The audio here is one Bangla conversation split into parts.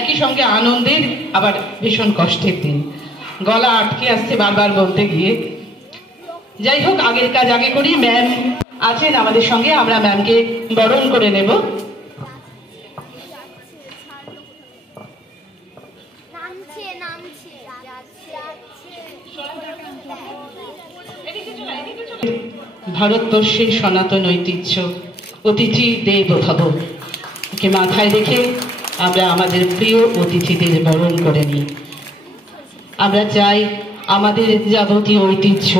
একই সঙ্গে আনন্দের আবার ভীষণ কষ্টের দিন। গলা আটকে আসছে বারবার বলতে গিয়ে। যাই হোক, আগের কাজ আগে করি। ম্যাম আছেন আমাদের সঙ্গে, আমরা ম্যামকে বরণ করে নেব। ভারতবর্ষের সনাতন ঐতিহ্য অতিথি দেব ভব কে মাথায় রেখে আমরা আমাদের প্রিয় অতিথিদের বরণ করে নিই। আমরা চাই আমাদের যাবতীয় ঐতিহ্য,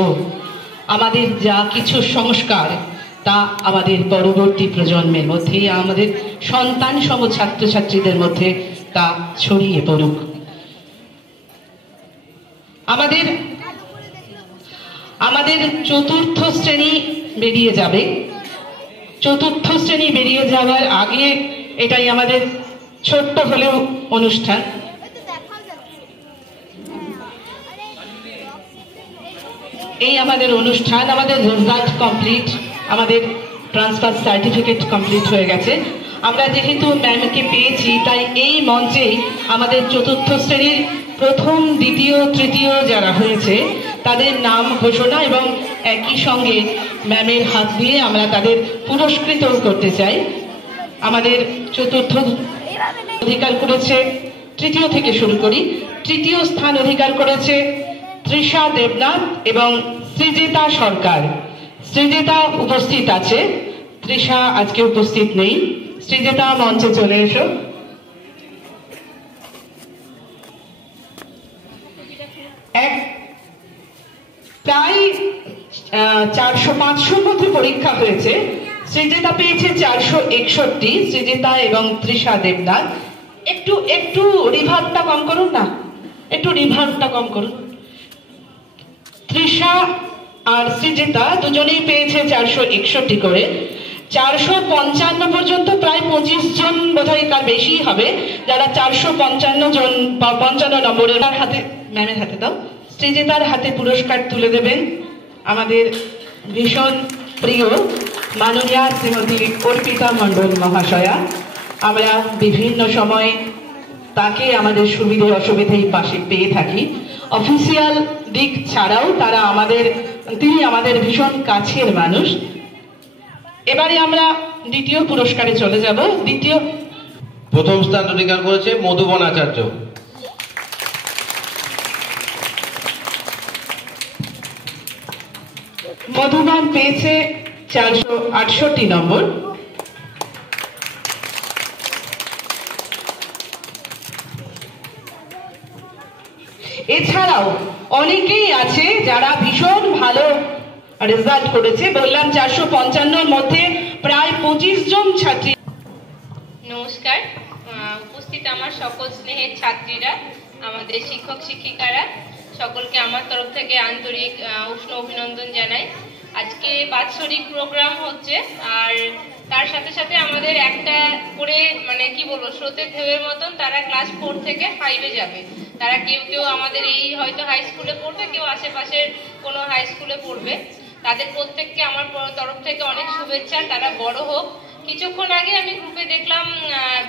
আমাদের যা কিছু সংস্কার, তা আমাদের পরবর্তী প্রজন্মের মধ্যে, আমাদের সন্তান সম ছাত্রছাত্রীদের মধ্যে তা ছড়িয়ে পড়ুক। আমাদের চতুর্থ শ্রেণী বেরিয়ে যাবে। চতুর্থ শ্রেণী বেরিয়ে যাওয়ার আগে এটাই আমাদের ছোট্ট হলেও অনুষ্ঠান। এই আমাদের অনুষ্ঠান, আমাদের রেজাল্ট কমপ্লিট, আমাদের ট্রান্সফার সার্টিফিকেট কমপ্লিট হয়ে গেছে। আমরা যেহেতু ম্যামকে পেয়েছি, তাই এই মঞ্চেই আমাদের চতুর্থ শ্রেণীর প্রথম, দ্বিতীয়, তৃতীয় যারা হয়েছে তাদের নাম ঘোষণা এবং একই সঙ্গে ম্যামের হাত দিয়ে আমরা তাদের পুরস্কৃত করতে চাই। আমাদের চতুর্থ অধিকার করেছে, তৃতীয় থেকে শুরু করি, তৃতীয় স্থান অধিকার করেছে তৃষা দেবনাথ এবং সৃজিতা সরকার। সৃজিতা উপস্থিত আছে, তৃষা আজকে উপস্থিত নেই। সৃজিতা মঞ্চে চলে এসো। প্রায় 400-500 মধ্যে পরীক্ষা হয়েছে। সৃজিতা পেয়েছে 461, সৃজিতা এবং তৃষা দেবনাথ। একটু রিভার্বটা কম করুন না, একটু রিভার্বটা কম করুন। তৃষা আর সৃজিতা দুজনেই পেয়েছে 461 করে। 455 পর্যন্ত প্রায় 25 জন, বোধহয় তার বেশি হবে, যারা 455 জন বা 55 নম্বরের হাতে, ম্যামের হাতে দাও, সৃজিতার হাতে পুরস্কার তুলে দেবেন আমাদের ভীষণ প্রিয় মাননীয়া শ্রীমতী অর্পিতা মণ্ডল মহাশয়া। আমরা বিভিন্ন সময়ে তাকে আমাদের সুবিধে অসুবিধেই পাশে পেয়ে থাকি। অফিসিয়াল দিক ছাড়াও তিনি আমাদের ভীষণ কাছের মানুষ। এবারে আমরা দ্বিতীয় পুরস্কারে চলে যাব। প্রথম স্থান অধিকার করেছে মধুবন আচার্য। মধুবন পেয়েছে 468 নম্বর। এছাড়াও অনেকেই আছে যারা ভীষণ ভালো রেজাল্ট করেছে। বললাম 455 মধ্যে প্রায় 25 জন ছাত্রী। নমস্কার, উপস্থিত আমার সকল স্নেহের ছাত্রীরা, আমাদের শিক্ষক শিক্ষিকারা, সকলকে আমার তরফ থেকে আন্তরিক উষ্ণ অভিনন্দন জানাই। আজকে বাৎসরিক প্রোগ্রাম হচ্ছে, আর তার সাথে সাথে আমাদের একটা করে স্রোতের ঢেউয়ের মতন তারা ক্লাস 4 থেকে 5-এ যাবে। তারা কেউ আমাদের এই হয়তো হাই স্কুলে পড়বে, কেউ আশেপাশের কোনো হাই স্কুলে পড়বে। তাদের প্রত্যেককে আমার তরফ থেকে অনেক শুভেচ্ছা। তারা বড় হোক। কিছুক্ষণ আগে আমি গ্রুপে দেখলাম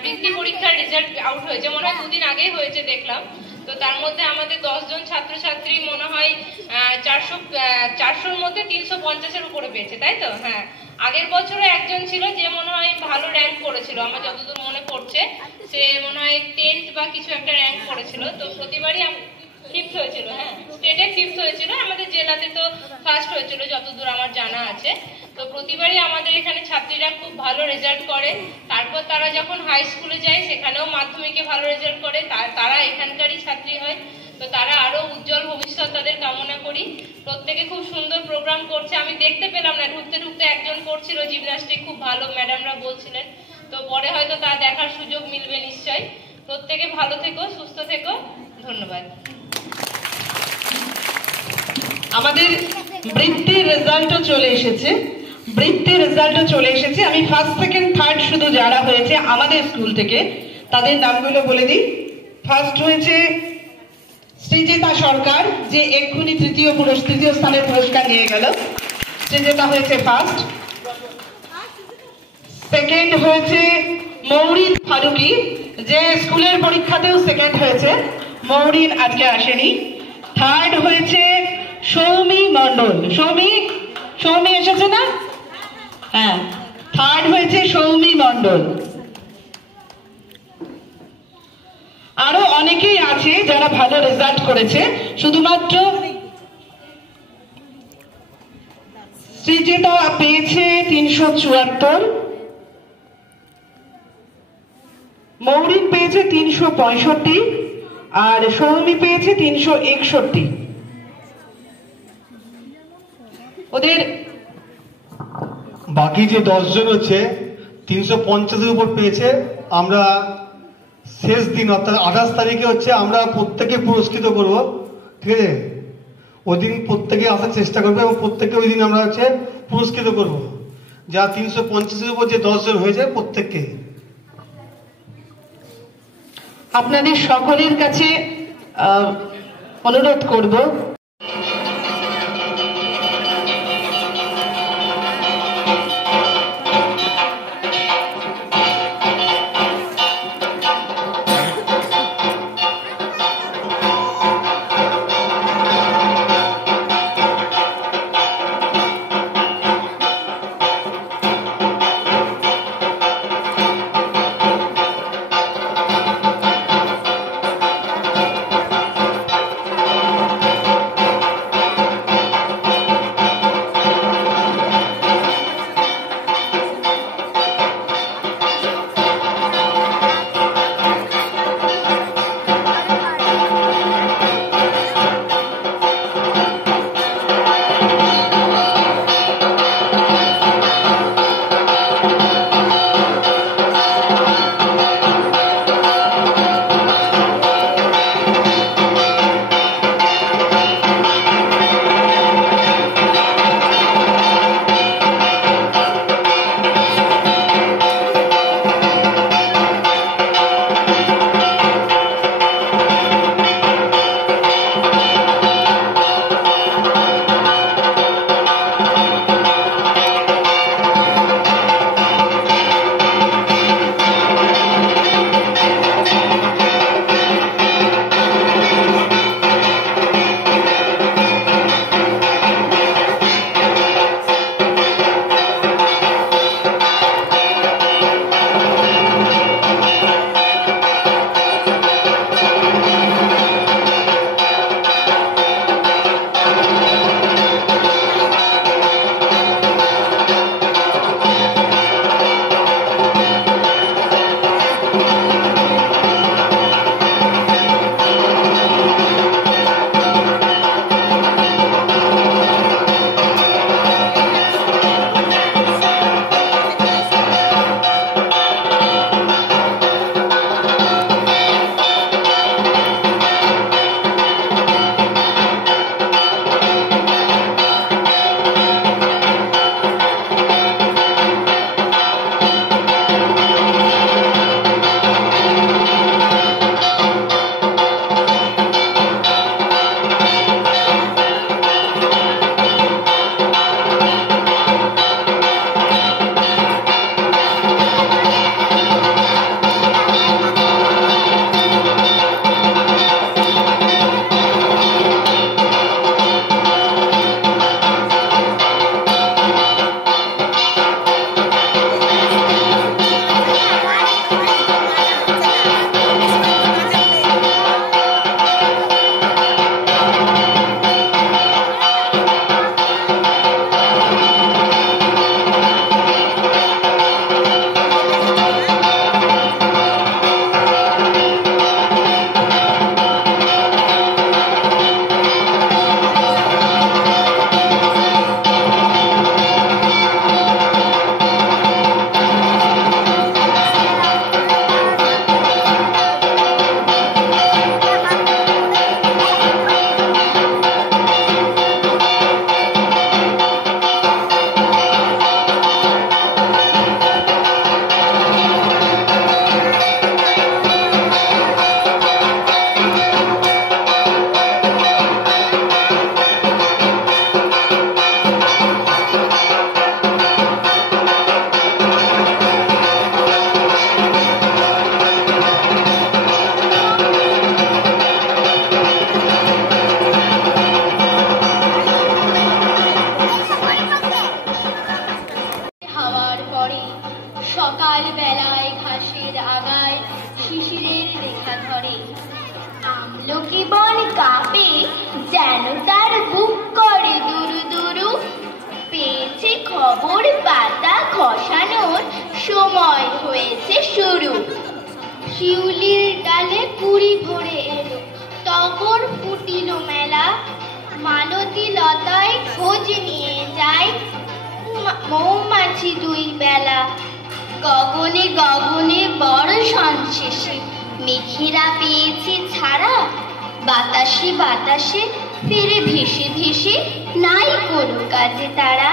বৃত্তি পরীক্ষার রেজাল্ট আউট হয়েছে, মনে হয় 2 দিন আগেই হয়েছে দেখলাম। তো তার মধ্যে আমাদের 10 জন ছাত্রছাত্রী মনে হয় 400-র মধ্যে 350-এর উপরে পেয়েছে, তাই তো? হ্যাঁ, আগের বছরে একজন ছিল যে মনে হয় ভালো র্যাঙ্ক করেছিল, আমার যতদূর মনে পড়ছে সে মনে হয় 10th বা কিছু একটা র্যাঙ্ক করেছিল। তো প্রতিবারই 5th হয়েছিল, হ্যাঁ স্টেটে 5th হয়েছিল, আমাদের জেলাতে তো ফার্স্ট হয়েছিল যতদূর আমার জানা আছে। তো প্রতিবারই আমাদের এখানে ছাত্রীরা খুব ভালো রেজাল্ট করে। তারপর তারা যখন হাই স্কুলে যায় সেখানেও মাধ্যমিকে ভালো রেজাল্ট করে, তারা এখানকারই ছাত্রী হয়। তো তারা আরো উজ্জ্বল ভবিষ্যৎ তাদের কামনা করি। প্রত্যেকে খুব সুন্দর প্রোগ্রাম করছে। আমি দেখতে পেলাম না, ঢুকতে একজন করছিল জিমন্যাস্টিক, খুব ভালো ম্যাডামরা বলছিলেন। তো পরে হয়তো তা দেখার সুযোগ মিলবে নিশ্চয়ই। প্রত্যেকে ভালো থেকো, সুস্থ থেকো, ধন্যবাদ। আমাদের বৃত্তির রেজাল্টও চলে এসেছে। আমি ফার্স্ট, সেকেন্ড, থার্ড শুধু যারা হয়েছে আমাদের স্কুল থেকে তাদের নামগুলো বলে দিই। ফার্স্ট হয়েছে সৃজিতা সরকার, যে এক্ষুনি তৃতীয় স্থানের পুরস্কার নিয়ে গেল। সৃজিতা হয়েছে ফার্স্ট। সেকেন্ড হয়েছে মৌরিন ফারুকি, যে স্কুলের পরীক্ষাতেও সেকেন্ড হয়েছে, মৌরিন আজকে আসেনি। থার্ড হয়েছে সৌমি মণ্ডল। সৌমি এসেছে না? হ্যাঁ, থার্ড হয়েছে সৌমি মণ্ডল। আরো অনেকেই আছে যারা ভালো রেজাল্ট করেছে, শুধুমাত্র সৃজিতা পেয়েছে 374, মৌরিন পেয়েছে 365 আর সৌমি পেয়েছে 361। ওদের বাকি যে 10 জন হচ্ছে 350-এর উপর পেয়েছে। আমরা শেষ দিন অর্থাৎ 28 তারিখে হচ্ছে আমরা প্রত্যেকে পুরস্কৃত করব, ঠিক আছে? ওই দিন প্রত্যেকে আসার চেষ্টা করবে এবং প্রত্যেকে ওই দিন আমরা হচ্ছে পুরস্কৃত করব, যা 350-এর উপর যে 10 জন হয়েছে প্রত্যেককে। আপনাদের সকলের কাছে অনুরোধ করব, কাঁপে, আমলকি বন কাঁপে, যেন তার বুক করে দুরু দুরু। পেয়েছে খবর পাতা খসানোর সময় হয়েছে শুরু। শিউলির ডালে কুড়ি ভরে এলো, তখন ফুটিল মেলা। মালতী লতায় খোঁজ নিয়ে যায় মৌমাছি দুই বেলা। গগনে গগনে বড় সংশেষে মেঘেরা পেয়েছে ছাড়া। বাতাসে বাতাসে ফিরে ভেসে ভেসে নাই কোনো কাজে তারা।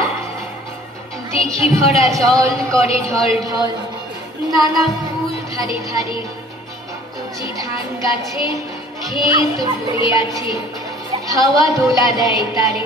দিঘি ভরা জল করে ঢল ঢল, নানা ফুল ধারে ধারে। কচি ধান গাছে ক্ষেত ভরে আছে, হাওয়া দোলা দেয় তারে।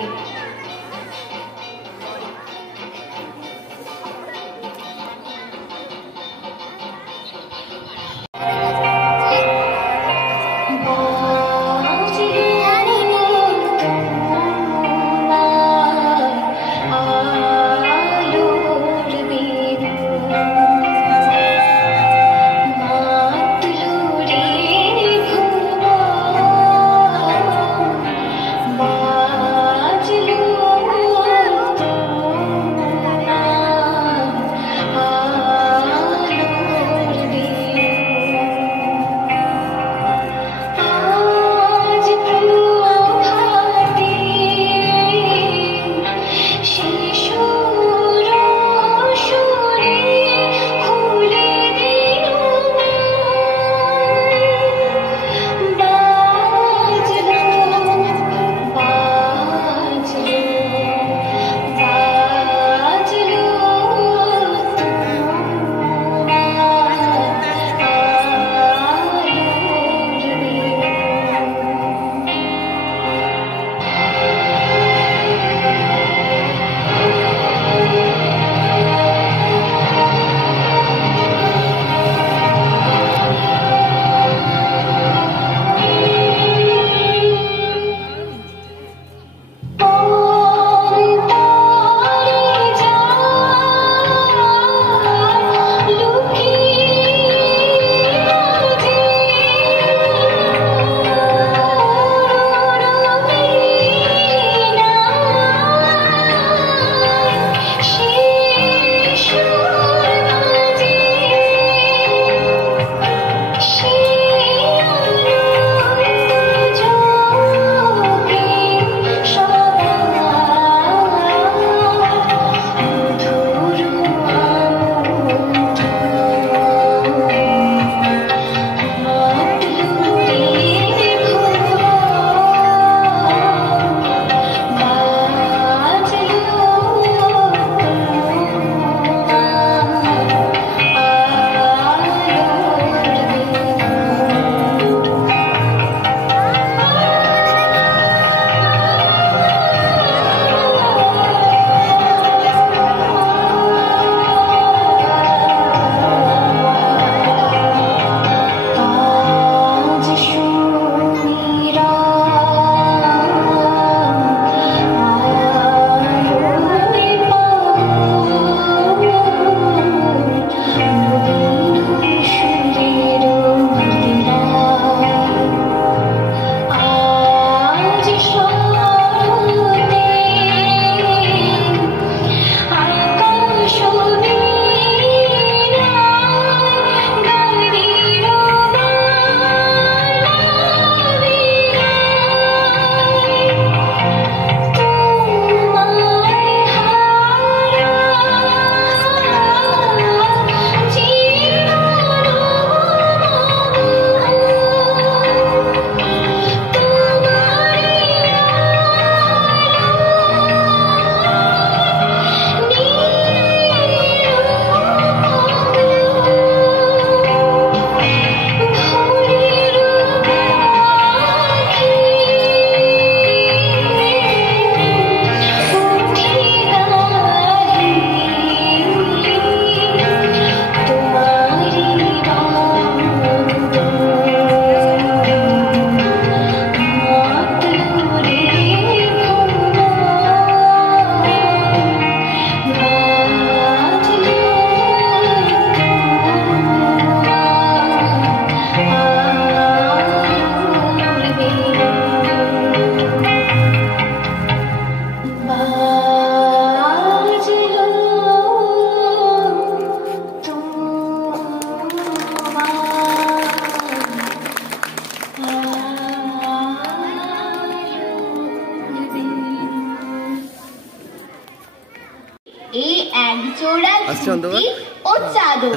ধুতি ও চাদর।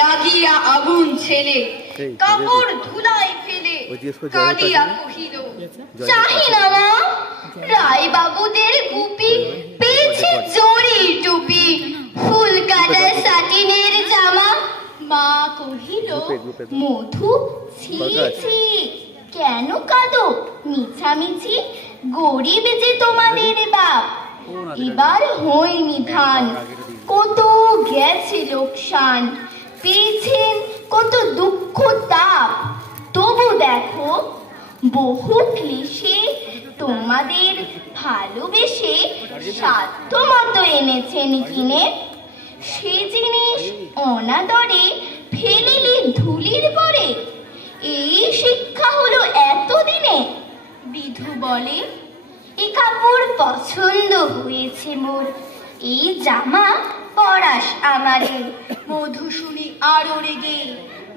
রাগিয়া আগুন ছেলে কাপড় ধুলাই ফেলে কাঁদিয়া কহিল, চাহি না মা, রায় বাবুদের গুপি পেয়েছে জরির টুপি, ফুল কাটা সাটিনের জামা। মা কহিল, মধু ছি ছি, কেন কাঁদো মিছামিছি, গরিব যে তোমাদের বাপ, এবার হয়নি ধান, কত গেছে লোকসান, পেয়েছেন কত দুঃখ তাপ, তবু দেখো বহু ক্লেশে তোমাদের ভালোবেসে সাধ্য মতো এনেছেন কিনে, সে জিনিস অনাদরে ফেলিলে ধুলির পরে, এই শিক্ষা হলো এতদিনে। বিধু বলে, এ কাপড় পছন্দ হয়েছে মোর, এই জামা পরাস আমারে। মধু শুনি আরো রেগে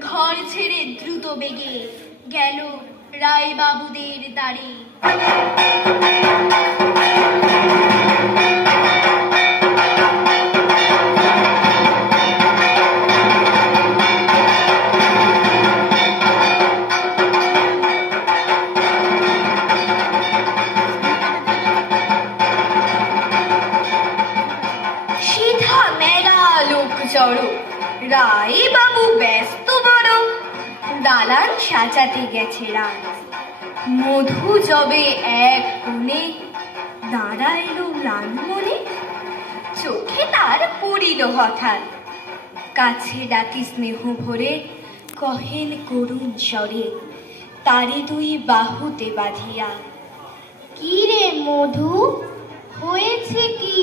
ঘর ছেড়ে দ্রুত বেগে গেল রায় বাবুদের দ্বারে। সিধা মেলা লোক জড়ো, রায় বাবু ব্যস্ত বড়, দালান সাজাতে গেছে রাত। মধু যবে এক কোণে দাঁড়াইল ম্লান মনে, চোখে তার পড়িল হঠাৎ, কাছে ডাকি স্নেহ ভরে কহেন করুণ স্বরে, তারে দুই বাহুতে বাঁধিয়া। কি রে মধু, হয়েছে কি,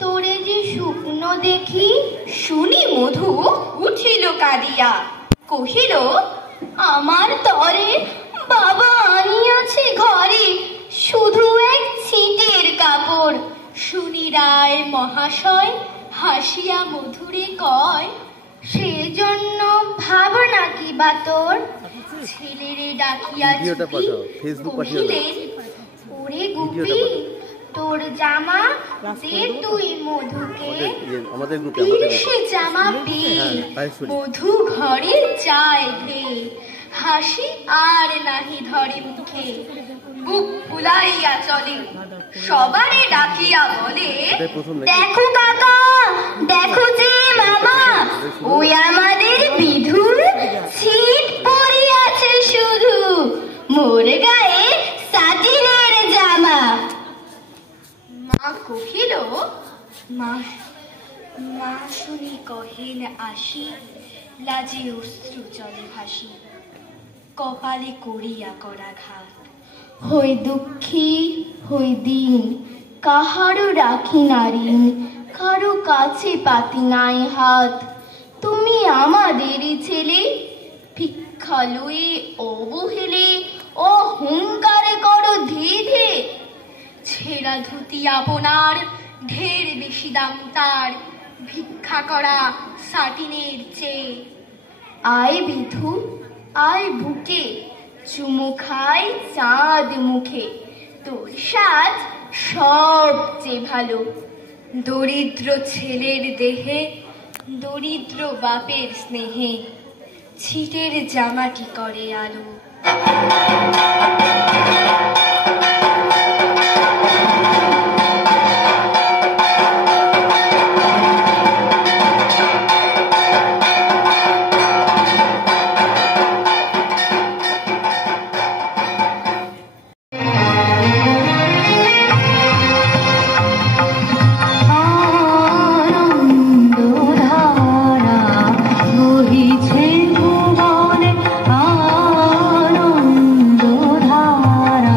তোরে যে শুকনো দেখি। শুনি মধু উঠিল কাঁদিয়া, কহিল, আমার তরে বাবা আনিয়াছে ঘরে শুধু এক ছিটের কাপড়। শুনি রায় মহাশয় হাসিয়া মধুরে কয়, সেজন্য ভাবনা কি বা তোর। ছেলেরে ডাকিয়া কহিলেন, ওরে গুপি, তোর জামা দে তুই মধুকে। সে জামা পেয়ে মধু ঘরে যায় হে, হাসি আর নাহি ধরে মুখে, বুক ফুলাইয়া চলে, সবারে ডাকিয়া বলে, দেখো কাকা, দেখো যে মামা, ওই আমাদের বিধুর ছিট পরিয়াছে শুধু, মোর গায়ে সাটিনের জামা। মা কহিল, মা শুনি কহেন আসি, লাজে অশ্রু চলে ভাসি, কপালে করিয়া করাঘাত। হই দুঃখী হই দিন, কাহারও রাখি না ঋণ, কারো কাছে পাতি নাই হাত। তুমি আমাদেরই ছেলে, ভিক্ষা লয়ে অবহেলে অহংকার করো ধীরে ধীরে। ছেঁড়া ধুতি আপনার ঢের বেশি দাম তার, ভিক্ষা করা সাটিনের চেয়ে। আয় বিধু আয় বুকে, চুমু খাই চাঁদ মুখে, তোর সাজ সবচেয়ে ভালো। দরিদ্র ছেলের দেহে দরিদ্র বাপের স্নেহে, ছিটের জামাটি করে আলো। বহিছে ভুবনে আনন্দধারা।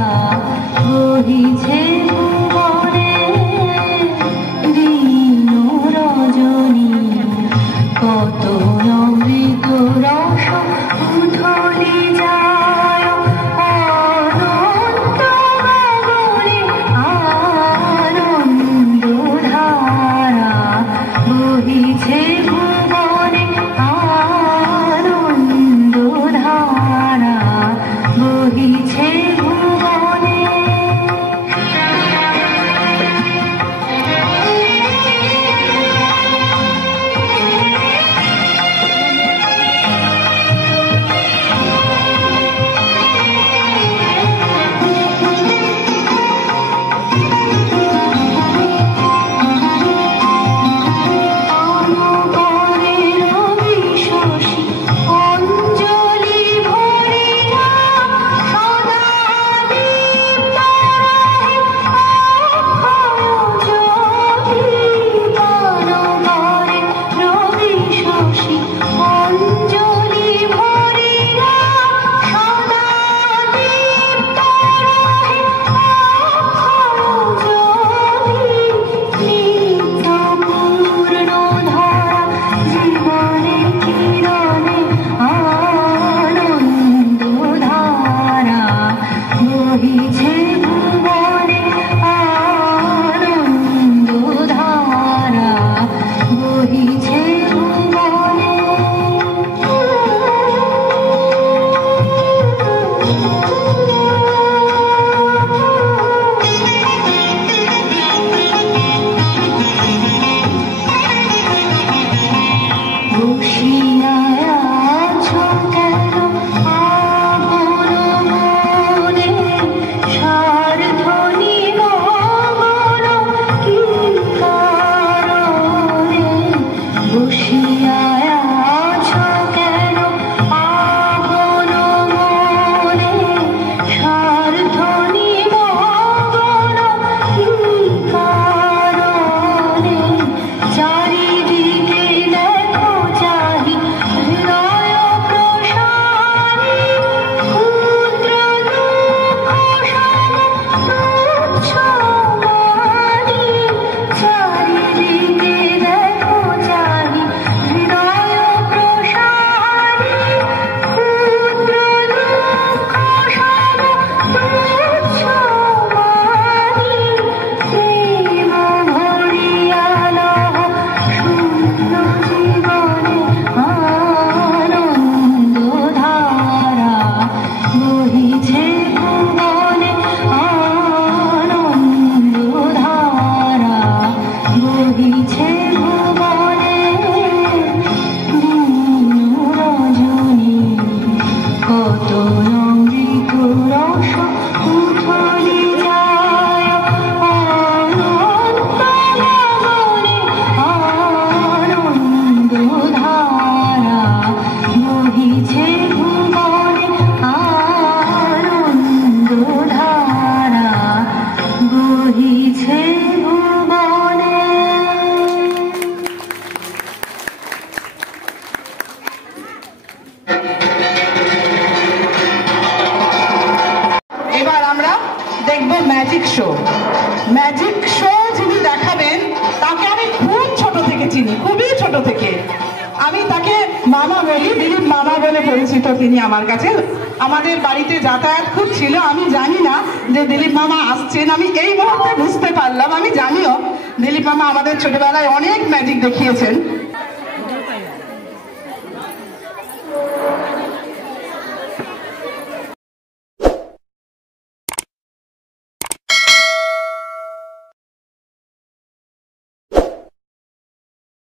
কত অমৃত রস উথলি যায় অনন্ত গগনে আনন্দ ধারা বহিছে ভুবনে আনন্দ ধারা বহিছে ভুবনে। এবার আমরা দেখব ম্যাজিক শো। ম্যাজিক শো যিনি দেখাবেন তাকে আমি খুব ছোট থেকে চিনি, খুবই ছোট থেকে। আমি তাকে মামা বলি, দিলীপ মামা বলে পরিচিত তিনি আমার কাছে। আমাদের বাড়িতে যাতায়াত খুব ছিল। আমি জানি না যে দিলীপ মামা আসছেন, আমি এই মুহূর্তে বুঝতে পারলাম। আমি জানিও দিলীপ মামা আমাদের ছোটবেলায় অনেক ম্যাজিক দেখিয়েছেন।